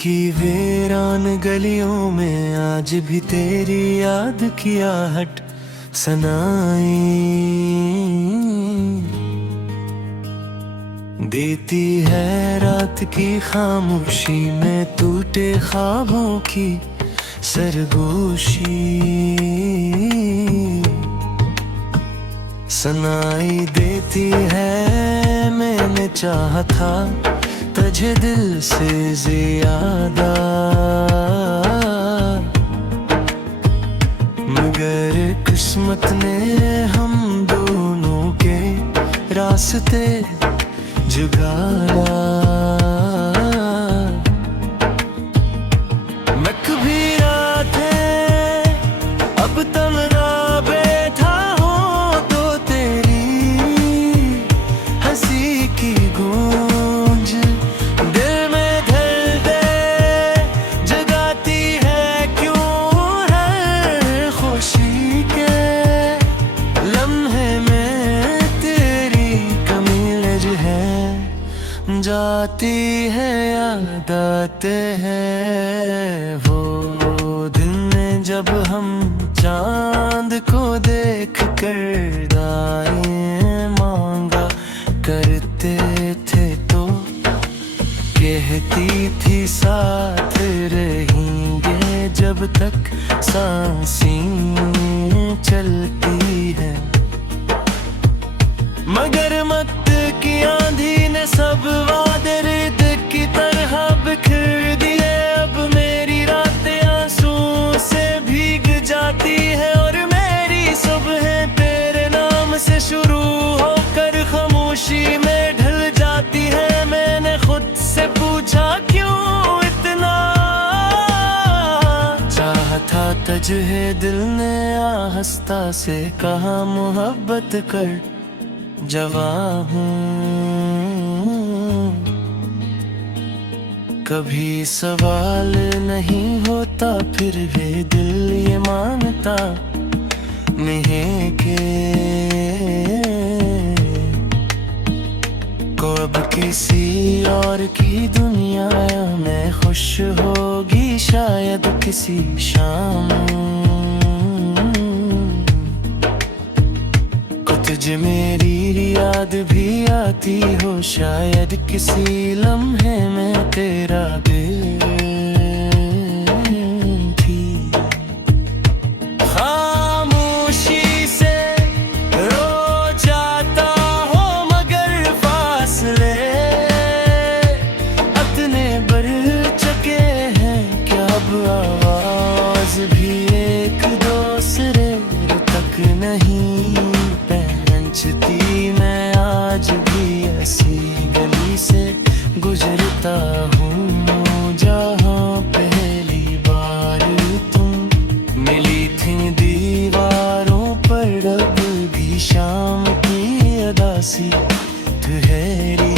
की वीरान गलियों में आज भी तेरी याद की आहट सनाई देती है रात की खामोशी में टूटे ख्वाबों की सरगोशी सनाई देती है। मैंने चाहा था तुझे दिल से ज्यादा, मगर किस्मत ने हम दोनों के रास्ते जुगाड़ा। मैं कभी रातें अब तमन्ना बैठा हूँ तो तेरी हंसी की गूंज दिल में धड़कते जगाती है। क्यों हर खुशी के लम्हे में तेरी कमी लज है जाती है, याद आते हैं वो दिन जब हम चांद को देख कर दुआएं मांगा करते थे तो कहती थी साथ रहेंगे जब तक सांसें चलती है। मगर मत की आंधी ने सब वादे रेत की तरह बिखर दिए। अब मेरी रातें आंसू से भीग जाती है और मेरी सुबह तेरे नाम से शुरू होकर खामोशी में ढल जाती है। मैंने खुद से पूछा क्यों इतना चाहता तुझे दिल ने आहिस्ता से कहा मोहब्बत कर जवा हूँ। कभी सवाल नहीं होता फिर भी दिल ये मानता नहीं के को अब किसी और की दुनिया में खुश होगी शायद किसी शाम। तुझे मेरी याद भी आती हो शायद किसी लम्हे में तेरा दिल थी। खामोशी से रो जाता हो मगर फासले अपने बढ़ चुके हैं क्या अब आवाज भी एक दूसरे तक नहीं पहुंचती। मैं आज भी ऐसी गली से गुजरता हूँ जहाँ पहली बार तुम मिली थी। दीवारों पर अब भी शाम की अदासी ठहरी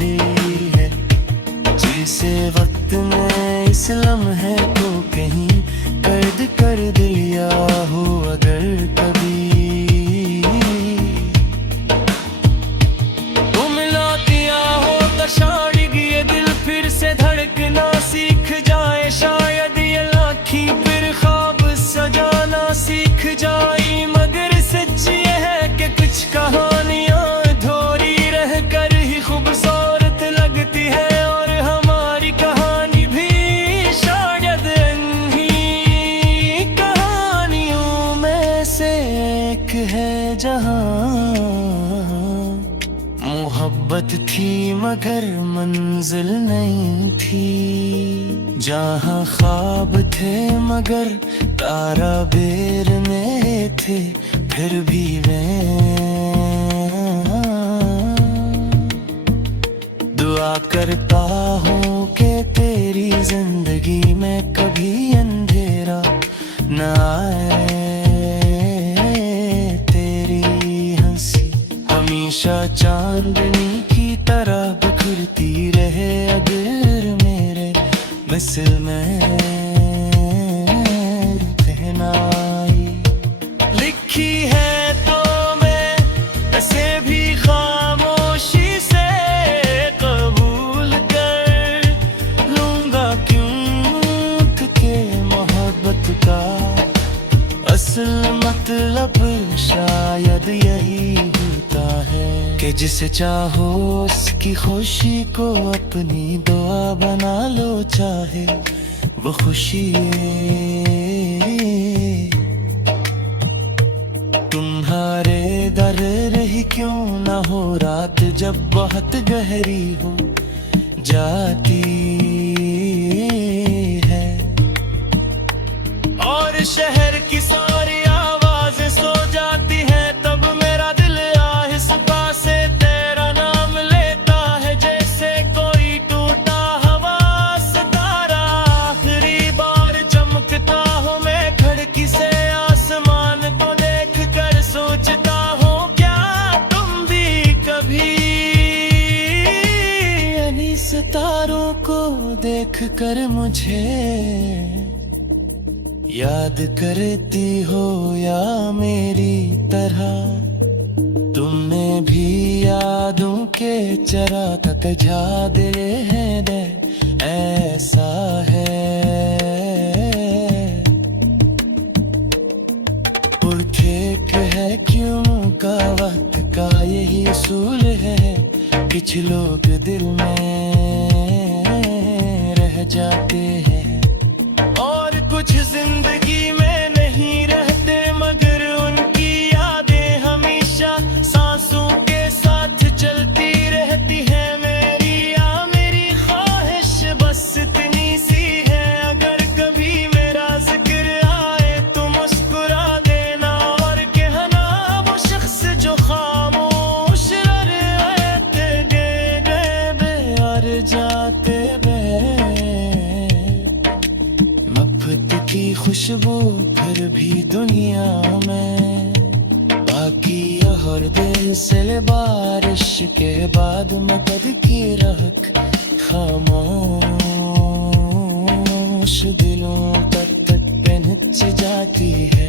देर है जिसे वक्त ने इस लम्हे को कहीं कैद कर दिया हो। अगर कभी तुम लौटिया हो तो शायद ये दिल फिर से धड़कना सीख जाए। शायद ये लाखी फिर ख्वाब सजाना सीख जाए। मगर सच ये है कि कुछ कहानियां अधूरी रह कर ही खूबसूरत लगती है और हमारी कहानी भी शायद एक है जहां मोहब्बत थी मगर मंजिल नहीं थी। जहां ख्वाब थे मगर तारा बेर में थे फिर भी वे दुआ करता हूँ कि तेरी जिंदगी में कभी अंधेरा न आए। हमेशा चांदनी की तरह बिखरती रहे अगर मेरे मिसल में तन्हाई लिखी है तो मैं ऐसे भी खामोशी से कबूल कर जिसे चाहो उसकी खुशी को अपनी दुआ बना लो, चाहे वो खुशी तुम्हारे दर रही क्यों ना हो, रात जब बहुत गहरी हो जाती है और शहर की सारी आवाजें सो जाती है, तब मेरा दिल आहिस्ता से तेरा नाम लेता है, जैसे कोई टूटा हवा सितारा आखिरी बार चमकता हूँ मैं खिड़की से आसमान को देख कर सोचता हूँ क्या तुम भी कभी यानी सितारों को देख कर मुझे याद करती हो या मेरी तरह तुमने भी यादों के चरागत जा दिले हैं दे ऐसा है। पुरखेक है क्यों का वक्त का यही असूल है, कुछ लोग दिल में रह जाते हैं और कुछ जिंदगी में नहीं रहते, मगर उनकी यादें हमेशा सांसों के साथ चलती रहती है। मेरी ख्वाहिश बस इतनी सी है, अगर कभी मेरा जिक्र आए तो मुस्कुरा देना और कहना वो शख्स जो खामोश रहते गए जाते की खुशबू फिर भी दुनिया में बाकी और दिल से बारिश के बाद मदद की रहक खामोश दिलों तक पहुंच जाती है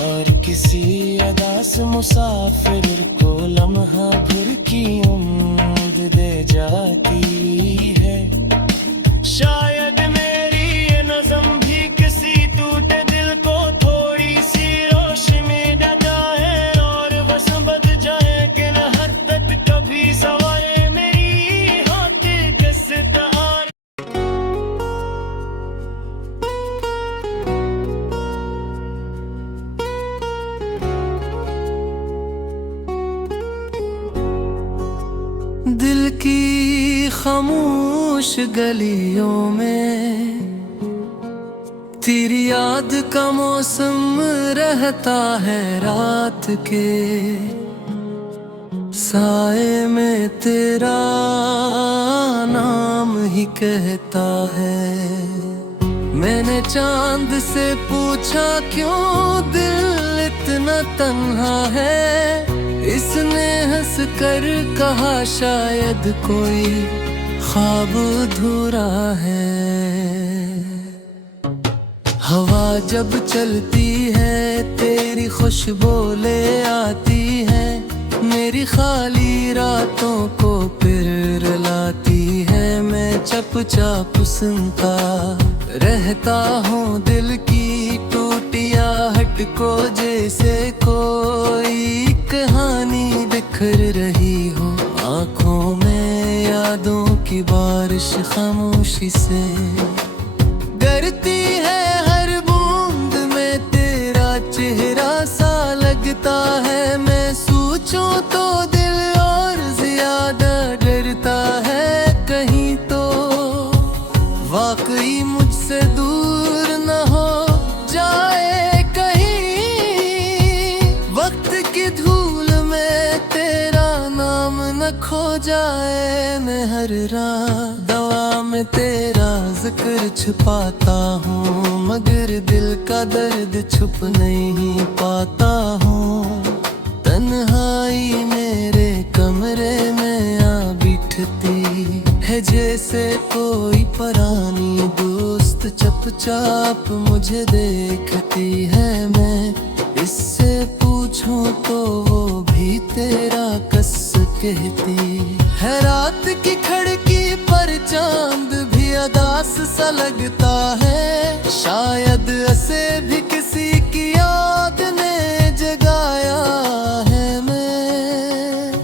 और किसी अदास मुसाफिर को लम्हा भर की उम्मीद दे जाती है। शायद मेरी ये नज़म भी किसी टूटे दिल को थोड़ी सी रोशनी देता है और बस बद जाए कि न हद तक कभी सवाए मेरी होती दस्तार। दिल की खामोश गलियों में तेरी याद का मौसम रहता है, रात के साए में तेरा नाम ही कहता है। मैंने चांद से पूछा क्यों दिल इतना तन्हा है, इसने हंस कर कहा शायद कोई ख्वाब अधूरा है। हवा जब चलती है तेरी खुशबू ले आती है, मेरी खाली रातों को फिर रुलाती है। मैं चुपचाप सुनता रहता हूँ दिल की टूटिया हट को, जैसे कोई कहानी बिखर रही हो आँखों में यादों की बारिश खामोशी से गिरती है। हर बूंद में तेरा चेहरा सा लगता है, मैं सोचूं तो दिल और ज्यादा डरता है, कहीं तो वाकई मुझसे दूर न हो जाए, कहीं वक्त की धूल में तेरा नाम न खो जाए। मैं हर रात दवा में तेरा जिक्र छुपाता हूँ, मगर दिल का दर्द छुप नहीं पाता हूँ। तन्हाई मेरे कमरे में आ बिठती है, जैसे कोई पुरानी दोस्त चुपचाप मुझे देखती है। मैं इससे पूछूं तो वो भी तेरा कस कहती है। रात की खिड़की पर चांद भी अदास सा लगता है, शायद ऐसे भी किसी की याद ने जगाया है। मैं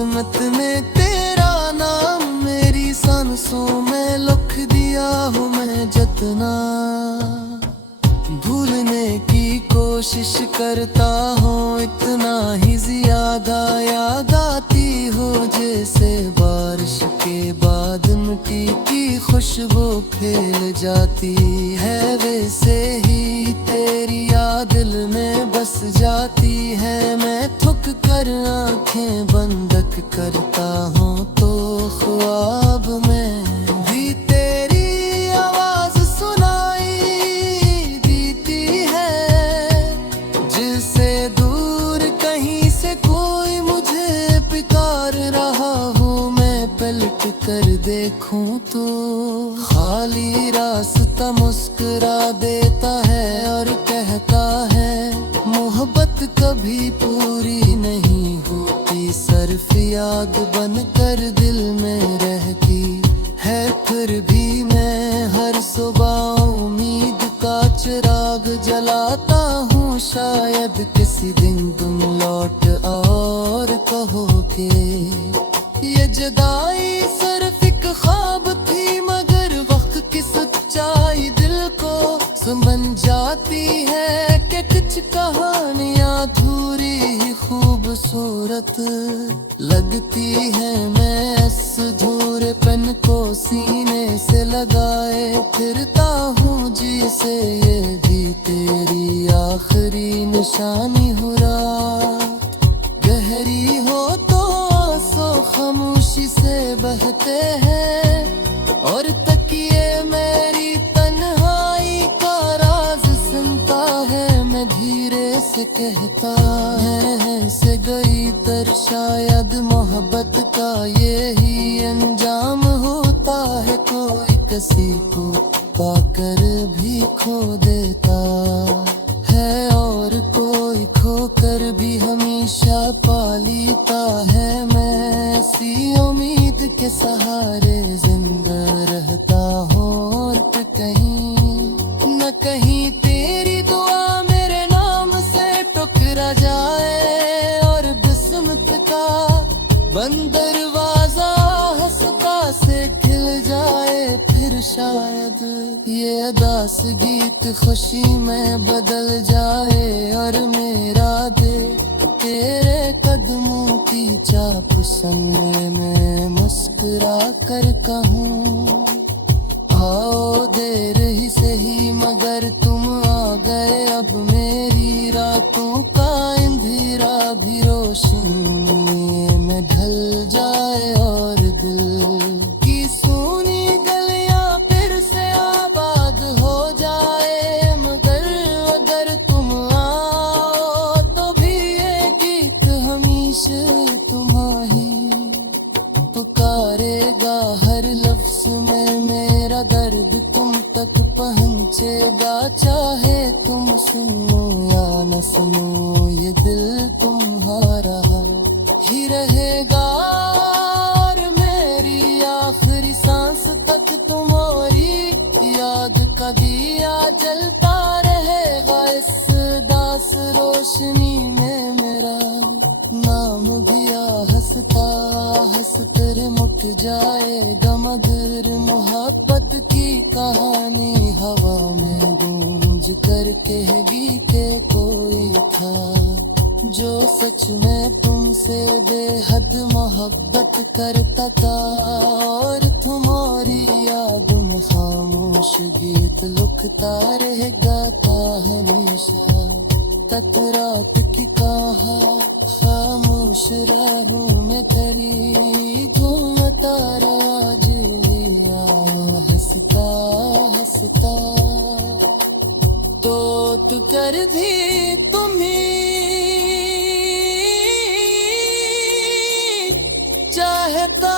किस्मत ने तेरा नाम मेरी सांसों में लिख दिया हूँ मैं जितना। भूलने की कोशिश करता हूँ इतना ही ज्यादा याद आती हो, जैसे बारिश के बाद मिट्टी की खुशबू फैल जाती है, वैसे ही तेरी याद दिल में बस जाती है। मैं थक कर आंखें बंद करता हूँ तो ख्वाब में भी तेरी आवाज सुनाई देती है, जिससे दूर कहीं से कोई मुझे पुकार रहा हूँ। मैं पलट कर देखूं तो खाली रास्ता मुस्कुरा देता है और कहता है मोहब्बत कभी पूरी नहीं होती, सिर्फ याद बनकर दिल में रहती है। फिर भी मैं हर सुबह उम्मीद का चिराग जलाता हूँ, शायद किसी दिन तुम लौट और कहोगे ये जुदाई सिर्फ एक ख्वाब थी, मगर वक्त की सच्चाई दिल को समझ जाती है कि कुछ कहानियां अधूरी ही खूबसूरत लगती है। मैं इस अधूरेपन को सीने से लगाए फिरता हूँ, जिसे ये भी तेरी आखिरी निशानी हो। रात गहरी हो तो आंसू खामोशी से बहते हैं और तकिए मेरी तन्हाई का राज सुनता है। मैं धीरे से कहता है से गई तर शायद मोहब्बत का यही अंजाम होता है, कोई किसी को पाकर भी खो देता है और कोई खोकर भी हमेशा पा लेता है। मैं ऐसी उम्मीद के सहारे जिंदा रहता हूँ और कहीं न कहीं तेरी दुआ मेरे नाम से टुकरा जाए और किस्मत का बंद दरवाजा हंसता से खिल जाए। फिर शायद ये अदास गीत खुशी में बदल जाए और मेरा दिल तेरे कदमों की चाप सुनने में मुस्कुरा कर कहूँ आओ देर ही सही, मगर तुम आ गए। अब मेरी रातों का अंधेरा भी रोशनी में ढल जाए और दिल की सूनी गलियां फिर से आबाद हो जाए। मगर अगर तुम आओ तो भी ये गीत हमेशा तुम्हारी पुकारेगा, हर लफ्ज में मेरा दर्द तुम तक पहुँचेगा। चाहे तुम सुनो या न सुनो ये दिल तुम्हारा ही रहेगा और मेरी आखिरी सांस तक तुम्हारी याद का दिया जलता रहेगा। इस दास रोशनी में मेरा नाम दिया हंसता हंस कर मुक जाएगा, मगर मोहब्बत की कहानी हवा में गूंज कर कहेगी के कोई था जो सच में तुमसे बेहद मोहब्बत करता था। और तुम्हारी याद में खामोश गीत लुकता रह गाता हमेशा तक रात की कहा खामोश राहों में तेरी घूमता राज हंसता हंसता तो तू कर दी तुम्हें चाहता